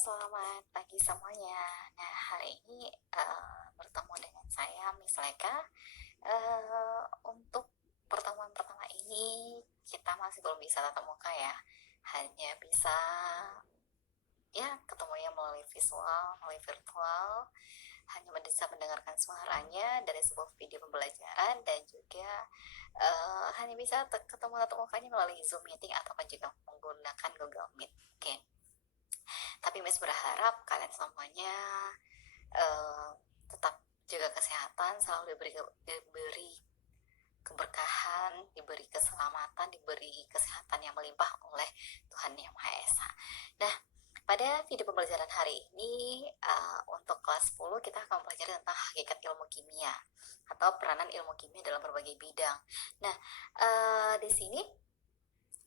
selamat pagi semuanya. Nah, hari ini bertemu dengan saya, Miss Leka. Untuk pertemuan pertama ini kita masih belum bisa tatap muka ya, hanya bisa ya ketemunya melalui visual, melalui virtual, hanya bisa mendengarkan suaranya dari sebuah video pembelajaran dan juga hanya bisa ketemu tatap mukanya melalui Zoom meeting ataupun juga menggunakan Google Meet. Oke. Tapi Miss berharap kalian semuanya eh, tetap jaga kesehatan, selalu diberi keberkahan, diberi keselamatan, diberi kesehatan yang melimpah oleh Tuhan Yang Maha Esa. Nah, pada video pembelajaran hari ini untuk kelas 10 kita akan belajar tentang hakikat ilmu kimia atau peranan ilmu kimia dalam berbagai bidang. Nah, di sini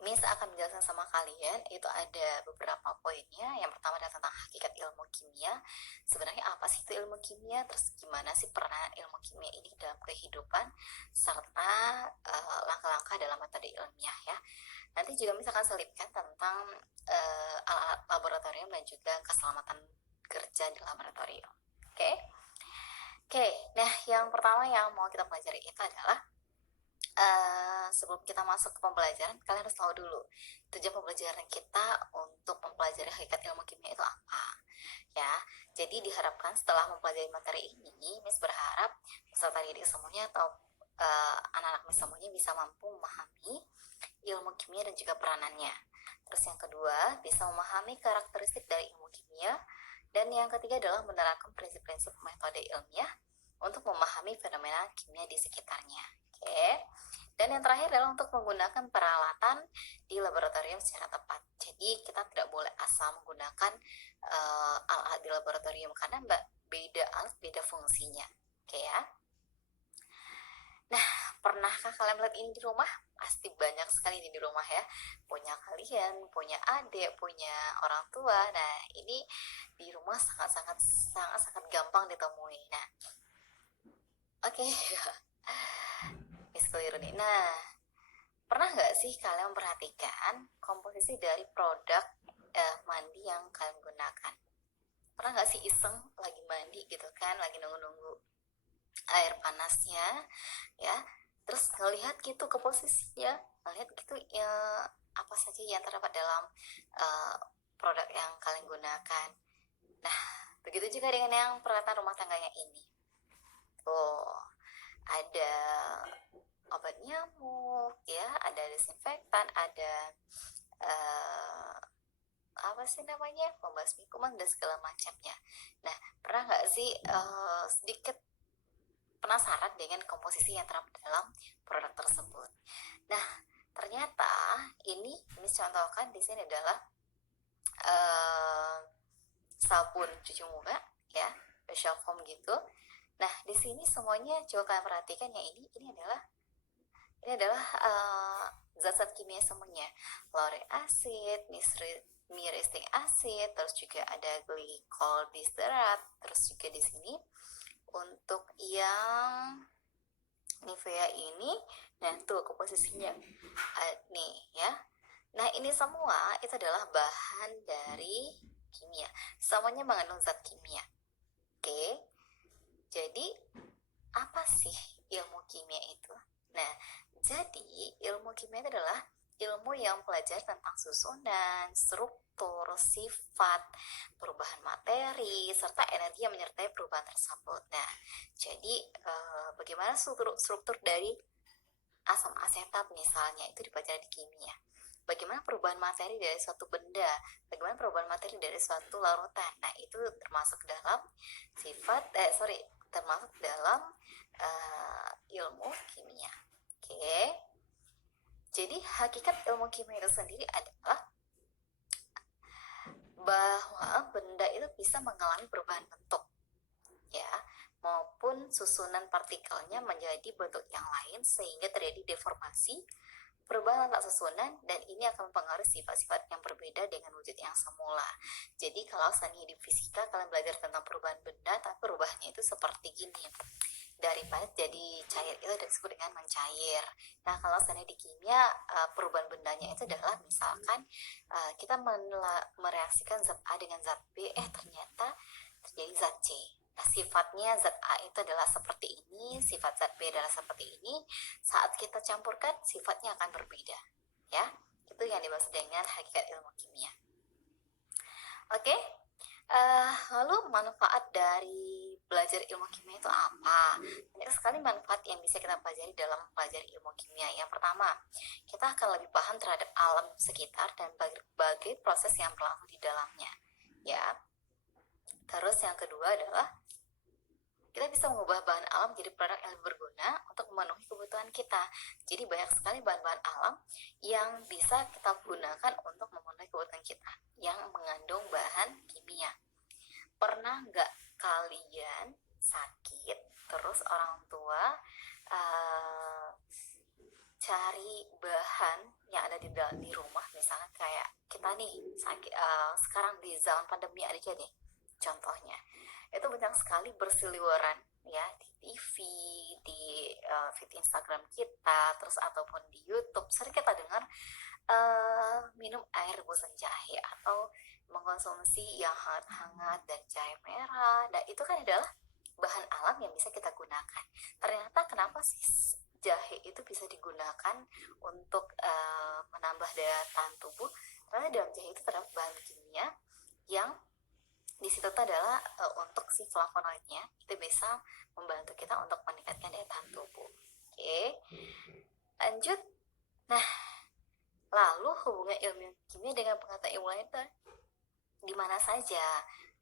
Miss akan menjelaskan sama kalian, itu ada beberapa poinnya. Yang pertama adalah tentang hakikat ilmu kimia. Sebenarnya apa sih itu ilmu kimia? Terus gimana sih peranan ilmu kimia ini dalam kehidupan? Serta langkah-langkah dalam metode ilmiah ya. Nanti juga Miss akan selipkan tentang alat-alat laboratorium dan juga keselamatan kerja di laboratorium. Oke? Oke, nah yang pertama yang mau kita pelajari itu adalah sebelum kita masuk ke pembelajaran, kalian harus tahu dulu tujuan pembelajaran kita untuk mempelajari hakikat ilmu kimia itu apa. Ya, jadi diharapkan setelah mempelajari materi ini, Miss berharap peserta didik semuanya atau anak-anak Miss semuanya bisa mampu memahami ilmu kimia dan juga peranannya. Terus yang kedua, bisa memahami karakteristik dari ilmu kimia. Dan yang ketiga adalah menerapkan prinsip-prinsip metode ilmiah untuk memahami fenomena kimia di sekitarnya. Oke. Dan yang terakhir adalah untuk menggunakan peralatan di laboratorium secara tepat. Jadi kita tidak boleh asal menggunakan alat di laboratorium karena beda alat, beda fungsinya. Oke ya. Nah, pernahkah kalian melihat ini di rumah? Pasti banyak sekali ini di rumah ya. Punya kalian, punya adik, punya orang tua. Nah, ini di rumah sangat-sangat gampang ditemui. Nah, oke. Miss keliru nih. Nah, pernah nggak sih kalian memperhatikan komposisi dari produk mandi yang kalian gunakan? Pernah nggak sih iseng lagi mandi gitu kan, lagi nunggu-nunggu air panasnya, ya, terus ngelihat gitu komposisinya, ngelihat gitu ya apa saja yang terdapat dalam produk yang kalian gunakan. Nah, begitu juga dengan yang peralatan rumah tangganya ini. Oh, ada obat nyamuk ya, ada desinfektan, ada apa sih namanya, pembasmi kuman dan segala macamnya. Nah, pernah nggak sih sedikit penasaran dengan komposisi yang terdapat dalam produk tersebut? Nah, ternyata ini contohkan di sini adalah sabun cuci muka ya, facial foam gitu. Nah, di sini semuanya coba kalian perhatikan yang ini adalah zat-zat kimia semuanya. Lauric acid, myristic acid, terus juga ada glycol bisterat, terus juga di sini untuk yang Nivea ini, nah tuh komposisinya nih ya. Nah, ini semua itu adalah bahan dari kimia. Semuanya mengandung zat kimia. Oke. Jadi apa sih ilmu kimia itu? Nah, jadi ilmu kimia itu adalah ilmu yang belajar tentang susunan, struktur, sifat, perubahan materi, serta energi yang menyertai perubahan tersebut. Nah, jadi bagaimana struktur dari asam asetat misalnya itu dipelajari di kimia. Bagaimana perubahan materi dari suatu benda, bagaimana perubahan materi dari suatu larutan. Nah, itu termasuk dalam termasuk dalam ilmu kimia. Oke. Jadi hakikat ilmu kimia itu sendiri adalah bahwa benda itu bisa mengalami perubahan bentuk ya, maupun susunan partikelnya menjadi bentuk yang lain sehingga terjadi deformasi, perubahan letak susunan, dan ini akan mempengaruhi sifat-sifat yang berbeda dengan wujud yang semula. Jadi kalau misalnya di fisika kalian belajar tentang perubahan benda, tapi perubahannya itu seperti gini. daripada jadi cair itu disebut dengan mencair. Nah, kalau seandainya di kimia perubahan bendanya itu adalah misalkan kita mereaksikan zat A dengan zat B, ternyata terjadi zat C. Nah, sifatnya zat A itu adalah seperti ini, sifat zat B adalah seperti ini. Saat kita campurkan, sifatnya akan berbeda. Ya, itu yang dimaksud dengan hakikat ilmu kimia. Oke, lalu manfaat dari belajar ilmu kimia itu apa? Banyak sekali manfaat yang bisa kita pelajari dalam belajar ilmu kimia. Yang pertama, kita akan lebih paham terhadap alam sekitar dan berbagai proses yang berlangsung di dalamnya. Ya. Terus yang kedua adalah kita bisa mengubah bahan alam menjadi produk yang berguna untuk memenuhi kebutuhan kita. Jadi banyak sekali bahan-bahan alam yang bisa kita gunakan untuk memenuhi kebutuhan kita yang mengandung bahan kimia. Pernah nggak kalian sakit terus orang tua cari bahan yang ada di rumah, misalnya kayak kita nih sakit sekarang di zaman pandemi aja deh contohnya, itu banyak sekali berseliweran ya di TV, di feed Instagram kita, terus ataupun di YouTube sering kita dengar minum air rebusan jahe atau mengkonsumsi yang hangat-hangat dan jahe merah. Dan itu kan adalah bahan alam yang bisa kita gunakan. Ternyata kenapa sih jahe itu bisa digunakan untuk menambah daya tahan tubuh? Karena dalam jahe itu terdapat bahan kimia yang di situ adalah untuk si flavonoidnya itu bisa membantu kita untuk meningkatkan daya tahan tubuh. Oke, lanjut. Nah, lalu hubungan ilmu kimia dengan pengetahuan ilmu lain itu di mana saja?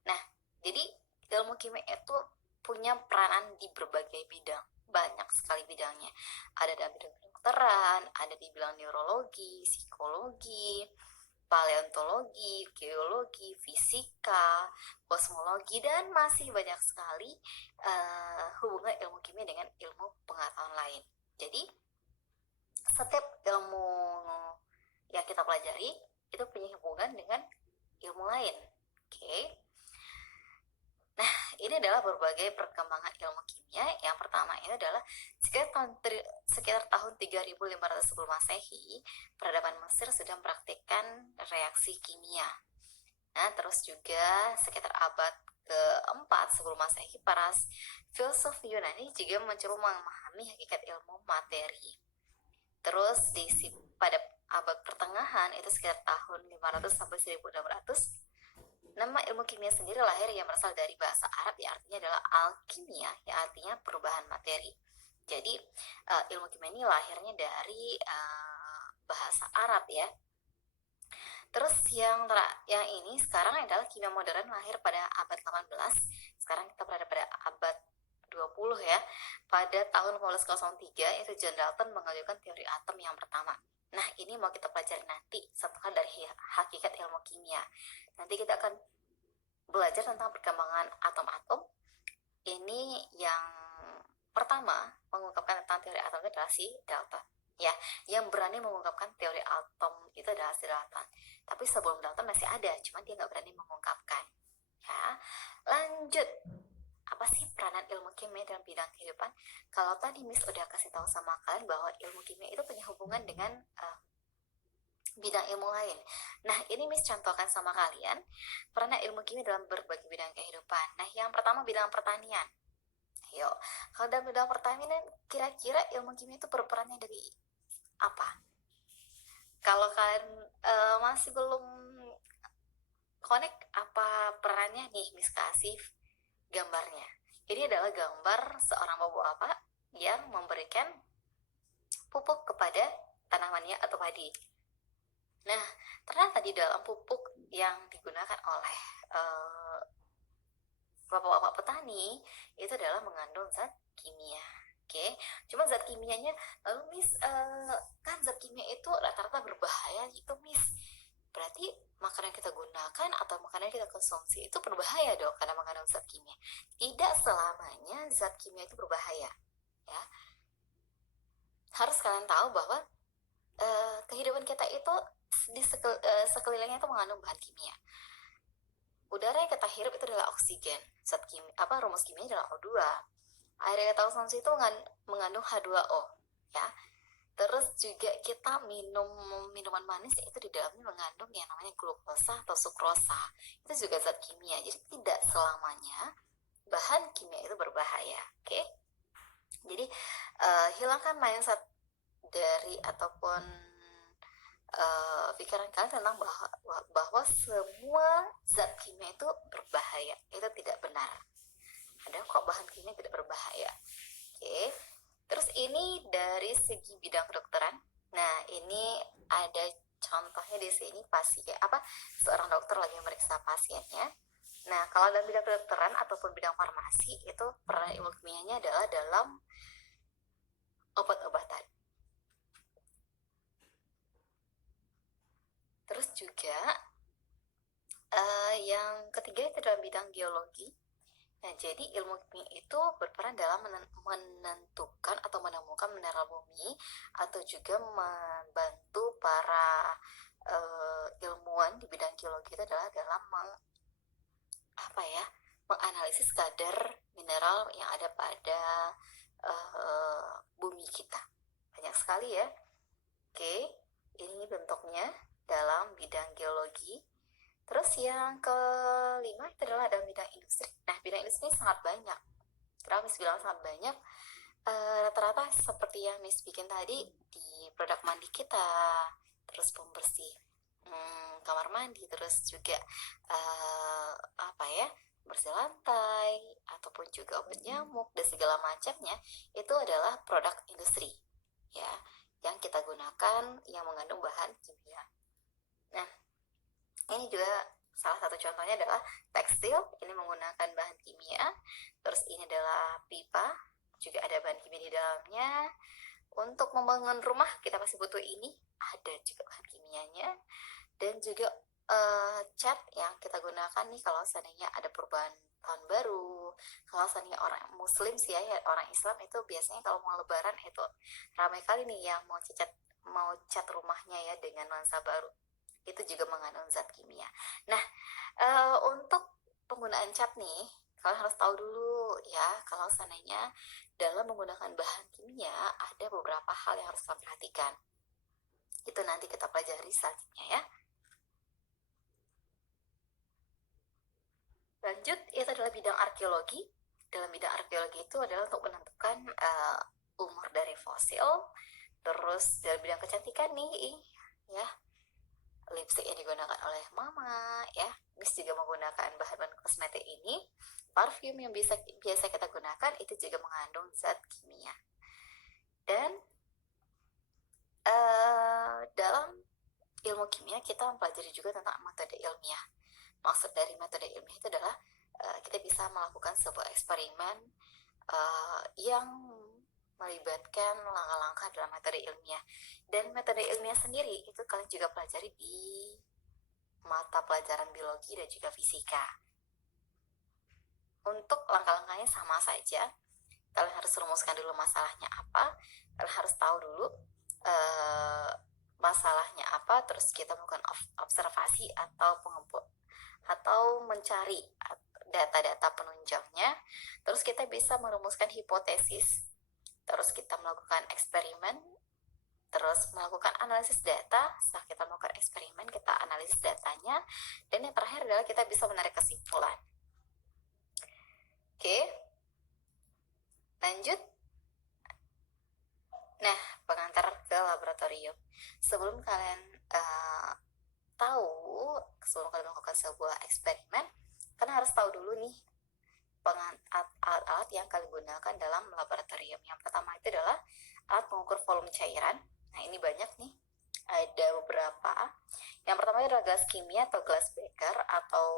Nah, jadi ilmu kimia itu punya peranan di berbagai bidang, banyak sekali bidangnya. Ada dalam bidang kedokteran, ada di bidang neurologi, psikologi, paleontologi, geologi, fisika, kosmologi, dan masih banyak sekali hubungan ilmu kimia dengan ilmu pengetahuan lain. Jadi, setiap ilmu yang kita pelajari itu punya hubungan dengan ilmu lain. Oke. Nah, ini adalah berbagai perkembangan ilmu kimia. Yang pertama itu adalah sekitar tahun 3500 sebelum Masehi, peradaban Mesir sudah mempraktikkan reaksi kimia. Nah, terus juga sekitar abad keempat sebelum Masehi, para filsuf Yunani juga mencoba memahami hakikat ilmu materi. Terus pada abad pertengahan itu sekitar tahun 500 sampai 1600, nama ilmu kimia sendiri lahir yang berasal dari bahasa Arab yang artinya adalah alkimia, yang artinya perubahan materi. Jadi ilmu kimia ini lahirnya dari bahasa Arab ya. Terus yang ini sekarang adalah kimia modern, lahir pada abad 18. Sekarang kita berada pada abad 20 ya. Pada tahun 1803 itu John Dalton mengajukan teori atom yang pertama. Nah, ini mau kita pelajari nanti setelah dari hakikat ilmu kimia. Nanti kita akan belajar tentang perkembangan atom-atom. Ini yang pertama mengungkapkan tentang teori atom itu adalah si Dalton. Ya, yang berani mengungkapkan teori atom itu adalah si Dalton. Tapi sebelum Dalton masih ada, cuma dia nggak berani mengungkapkan. Ya, lanjut. Apa sih peranan ilmu kimia dalam bidang kehidupan? Kalau tadi Miss udah kasih tahu sama kalian bahwa ilmu kimia itu punya hubungan dengan bidang ilmu lain. Nah, ini Miss contohkan sama kalian peranan ilmu kimia dalam berbagai bidang kehidupan. Nah, yang pertama bidang pertanian. Yuk, kalau dalam bidang pertanian, kira-kira ilmu kimia itu berperannya dari apa? Kalau kalian masih belum connect apa perannya nih, Miss kasih gambarnya. Ini adalah gambar seorang bapak-bapak yang memberikan pupuk kepada tanamannya atau padi. Nah, ternyata di dalam pupuk yang digunakan oleh bapak-bapak petani itu adalah mengandung zat kimia. Oke, cuma zat kimianya, lalu Miss, kan zat kimia itu rata-rata berbahaya gitu Miss. Berarti makanan yang kita gunakan atau makanan yang kita konsumsi itu berbahaya dong karena mengandung zat kimia. Tidak selamanya zat kimia itu berbahaya. Ya, harus kalian tahu bahwa kehidupan kita itu di sekelilingnya itu mengandung bahan kimia. Udara yang kita hirup itu adalah oksigen. Zat kimia, rumus kimia adalah O2. Air ketawus konsumsi itu mengandung H2O ya. Terus juga kita minum minuman manis itu di dalamnya mengandung yang namanya glukosa atau sukrosa. Itu juga zat kimia. Jadi tidak selamanya bahan kimia itu berbahaya. Oke? Jadi hilangkan mindset dari ataupun pikiran kalian tentang bahwa semua zat kimia itu berbahaya. Itu tidak benar. Ada kok bahan kimia tidak berbahaya. Oke. Terus ini dari segi bidang kedokteran. Nah, ini ada contohnya di sini seorang dokter lagi memeriksa pasiennya. Nah, kalau dalam bidang kedokteran ataupun bidang farmasi itu peran ilmu kimianya adalah dalam obat-obatan. Terus juga yang ketiga itu dalam bidang geologi. Nah, jadi ilmu kimia itu berperan dalam menentukan atau menemukan mineral bumi atau juga membantu para ilmuwan di bidang geologi itu adalah dalam menganalisis kadar mineral yang ada pada bumi kita. Banyak sekali ya. Oke, ini bentuknya dalam bidang geologi. Terus yang kelima itu adalah dalam bidang industri. Nah, bidang industri ini sangat banyak. Kenapa Miss bilang sangat banyak? Rata-rata seperti yang Miss bikin tadi di produk mandi kita, terus pembersih kamar mandi, terus juga bersih lantai, ataupun juga obat nyamuk dan segala macamnya, itu adalah produk industri ya, yang kita gunakan yang mengandung bahan kimia. Nah, ini juga salah satu contohnya adalah tekstil, ini menggunakan bahan kimia. Terus ini adalah pipa, juga ada bahan kimia di dalamnya. Untuk membangun rumah kita pasti butuh ini, ada juga bahan kimianya. Dan juga cat yang kita gunakan nih kalau seandainya ada perubahan tahun baru, kalau seandainya orang muslim sih ya, orang Islam itu biasanya kalau mau lebaran itu ramai kali nih yang mau cat rumahnya ya dengan nuansa baru. Itu juga mengandung zat kimia. Nah, untuk penggunaan cat nih, kalian harus tahu dulu ya, kalau seandainya dalam menggunakan bahan kimia ada beberapa hal yang harus kalian perhatikan. Itu nanti kita pelajari selanjutnya ya. Lanjut, itu adalah bidang arkeologi. Dalam bidang arkeologi itu adalah untuk menentukan umur dari fosil. Terus dalam bidang kecantikan nih, ya, lipstick yang digunakan oleh mama, ya, Miss juga menggunakan bahan-bahan kosmetik ini. Parfum yang biasa kita gunakan itu juga mengandung zat kimia. Dan dalam ilmu kimia kita mempelajari juga tentang metode ilmiah. Maksud dari metode ilmiah itu adalah kita bisa melakukan sebuah eksperimen yang melibatkan langkah-langkah dalam metode ilmiah. Dan metode ilmiah sendiri itu kalian juga pelajari di mata pelajaran biologi dan juga fisika. Untuk langkah-langkahnya sama saja. Kalian harus rumuskan dulu masalahnya apa. Kalian harus tahu dulu masalahnya apa, terus kita melakukan observasi atau mencari data-data penunjangnya. Terus kita bisa merumuskan hipotesis. Terus kita melakukan eksperimen, terus melakukan analisis data. Setelah kita melakukan eksperimen, kita analisis datanya, dan yang terakhir adalah kita bisa menarik kesimpulan. Oke, lanjut. Nah, pengantar ke laboratorium. Sebelum kalian sebelum kalian melakukan sebuah eksperimen, kalian harus tahu dulu nih alat-alat yang kalian gunakan dalam laboratorium. Yang pertama itu adalah alat pengukur volume cairan. Nah, ini banyak nih, ada beberapa. Yang pertama adalah gelas kimia atau gelas beker, atau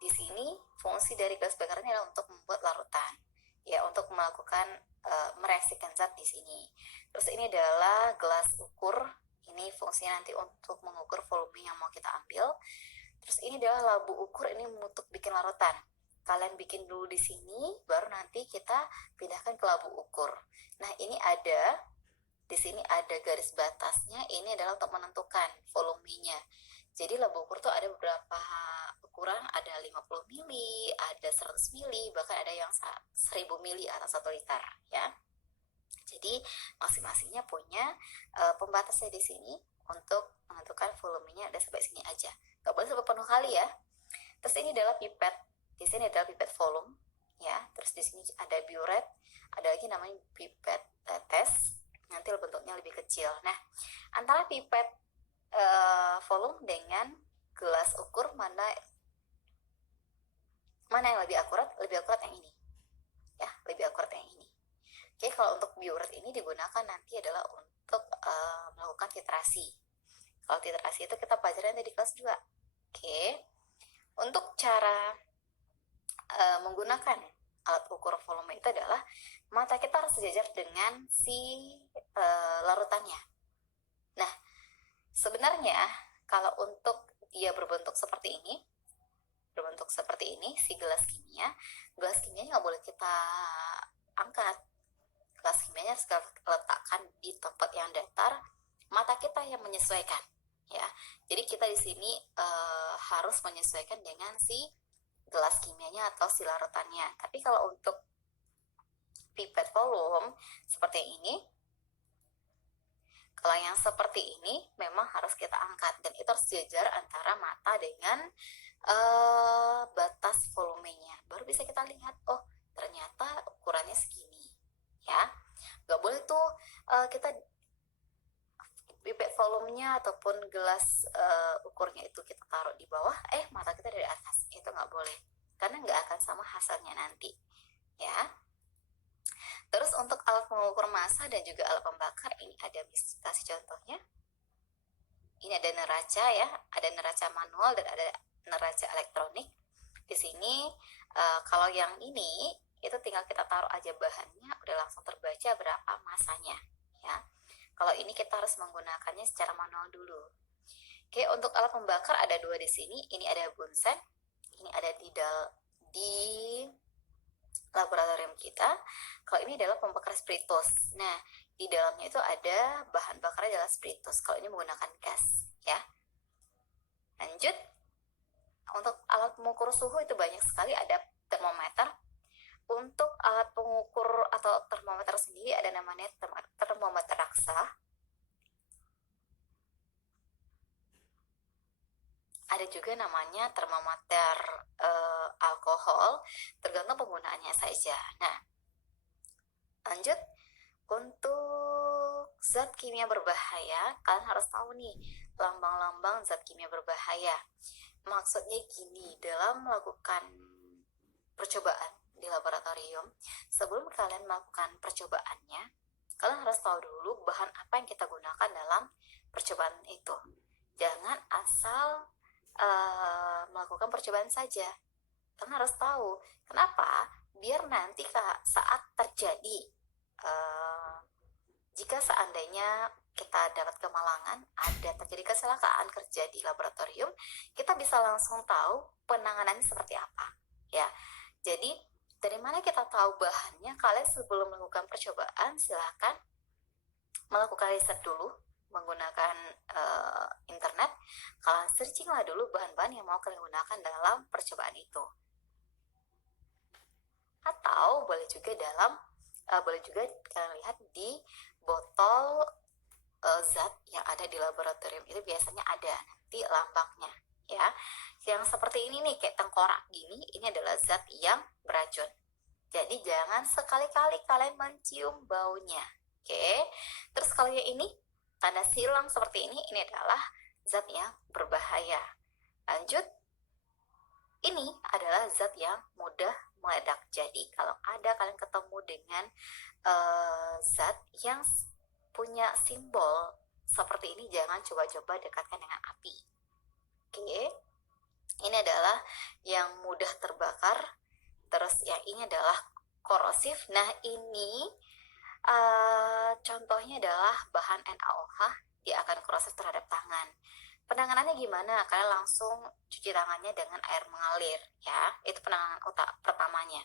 di sini fungsi dari gelas beker ini adalah untuk membuat larutan, ya, untuk melakukan mereaksikan zat di sini. Terus ini adalah gelas ukur. Ini fungsinya nanti untuk mengukur volume yang mau kita ambil. Terus ini adalah labu ukur, ini untuk bikin larutan. Kalian bikin dulu di sini, baru nanti kita pindahkan ke labu ukur. Nah, ini di sini ada garis batasnya. Ini adalah untuk menentukan volumenya. Jadi laba ukur tuh ada beberapa ukuran, ada 50 mili, ada 100 mili, bahkan ada yang 1000 mili atau 1 liter ya. Jadi masing-masingnya punya pembatasnya di sini untuk menentukan volumenya ada sampai sini aja. Nggak boleh sampai penuh kali ya. Terus ini adalah pipet. Di sini adalah pipet volume ya. Terus di sini ada burette, ada lagi namanya pipet tetes. Nanti bentuknya lebih kecil. Nah, antara pipet volume dengan gelas ukur mana yang lebih akurat? Lebih akurat yang ini. Ya, lebih akurat yang ini. Oke, kalau untuk burette ini digunakan nanti adalah untuk melakukan titrasi. Kalau titrasi itu kita pelajarin di kelas 2. Oke. Untuk cara menggunakan alat ukur volume itu adalah mata kita harus sejajar dengan si larutannya. Nah, sebenarnya kalau untuk dia berbentuk seperti ini, si gelas kimianya nggak boleh kita angkat. Gelas kimianya harus kita letakkan di tempat yang datar, mata kita yang menyesuaikan ya. Jadi kita di sini harus menyesuaikan dengan si gelas kimianya atau si larutannya. Tapi kalau untuk pipet volume seperti ini, kalau yang seperti ini memang harus kita angkat, dan itu harus sejajar antara mata dengan batas volumenya. Baru bisa kita lihat, oh ternyata ukurannya segini ya. Gak boleh tuh kita pipet volumenya ataupun gelas ukurnya itu kita taruh di bawah, mata kita dari atas. Itu nggak boleh, karena nggak akan sama hasilnya nanti ya. Terus untuk alat pengukur massa dan juga alat pembakar, ini ada kasih contohnya. Ini ada neraca ya, ada neraca manual dan ada neraca elektronik. Di sini kalau yang ini itu tinggal kita taruh aja bahannya, udah langsung terbaca berapa massanya ya. Kalau ini kita harus menggunakannya secara manual dulu. Oke, untuk alat pembakar ada 2 di sini. Ini ada Bunsen, ini ada di laboratorium kita. Kalau ini adalah pembakar spiritus. Nah, di dalamnya itu ada bahan bakarnya adalah spiritus. Kalau ini menggunakan gas ya. Lanjut, untuk alat pengukur suhu itu banyak sekali, ada termometer. Untuk alat pengukur atau termometer sendiri ada namanya termometer raksa. Ada juga namanya termometer alkohol, tergantung penggunaannya saja. Nah, lanjut, untuk zat kimia berbahaya, kalian harus tahu nih lambang-lambang zat kimia berbahaya. Maksudnya gini, dalam melakukan percobaan di laboratorium, sebelum kalian melakukan percobaannya, kalian harus tahu dulu bahan apa yang kita gunakan dalam percobaan itu. Jangan asal melakukan percobaan saja. Kalian harus tahu kenapa, biar nanti saat terjadi jika seandainya kita dapat kemalangan, ada terjadi kecelakaan kerja di laboratorium, kita bisa langsung tahu penanganannya seperti apa ya. Jadi dari mana kita tahu bahannya? Kalian sebelum melakukan percobaan silahkan melakukan riset dulu menggunakan internet. Kalian searchinglah dulu bahan-bahan yang mau kalian gunakan dalam percobaan itu. Atau boleh juga kalian lihat di botol zat yang ada di laboratorium itu biasanya ada nanti lambangnya ya. Yang seperti ini nih, kayak tengkorak gini, ini adalah zat yang beracun. Jadi jangan sekali-kali kalian mencium baunya. Oke. Terus kalau yang ini tanda silang seperti ini adalah zat yang berbahaya. Lanjut, ini adalah zat yang mudah meledak. Jadi kalau ada kalian ketemu dengan zat yang punya simbol seperti ini, jangan coba-coba dekatkan dengan api. Oke. Ini adalah yang mudah terbakar. Terus yang ini adalah korosif. Nah, ini contohnya adalah bahan NaOH, dia akan korosif terhadap tangan. Penanganannya gimana? Kalian langsung cuci tangannya dengan air mengalir ya. Itu penanganan pertamanya.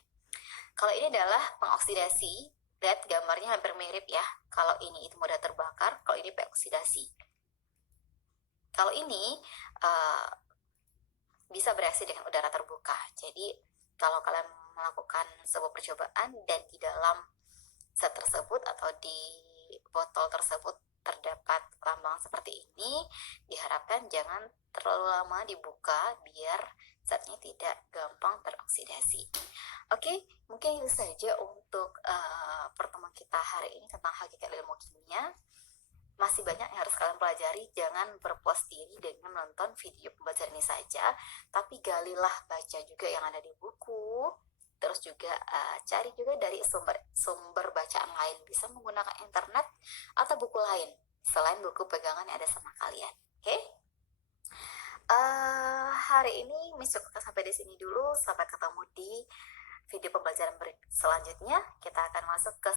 Kalau ini adalah pengoksidasi, lihat gambarnya hampir mirip ya. Kalau ini itu mudah terbakar, kalau ini pengoksidasi. Kalau ini uh, bisa bereaksi dengan udara terbuka. Jadi kalau kalian melakukan sebuah percobaan dan di dalam zat tersebut atau di botol tersebut terdapat lambang seperti ini, diharapkan jangan terlalu lama dibuka biar zatnya tidak gampang teroksidasi. Oke, mungkin itu saja untuk pertemuan kita hari ini tentang hakikat ilmu kimia. Masih banyak yang harus kalian pelajari. Jangan berpuas diri dengan menonton video pembelajaran ini saja, tapi galilah, baca juga yang ada di buku. Terus juga cari juga dari sumber bacaan lain, bisa menggunakan internet atau buku lain selain buku pegangan yang ada sama kalian. Oke? Hari ini Miss Cukup sampai di sini dulu. Sampai ketemu di video pembelajaran selanjutnya. Kita akan masuk ke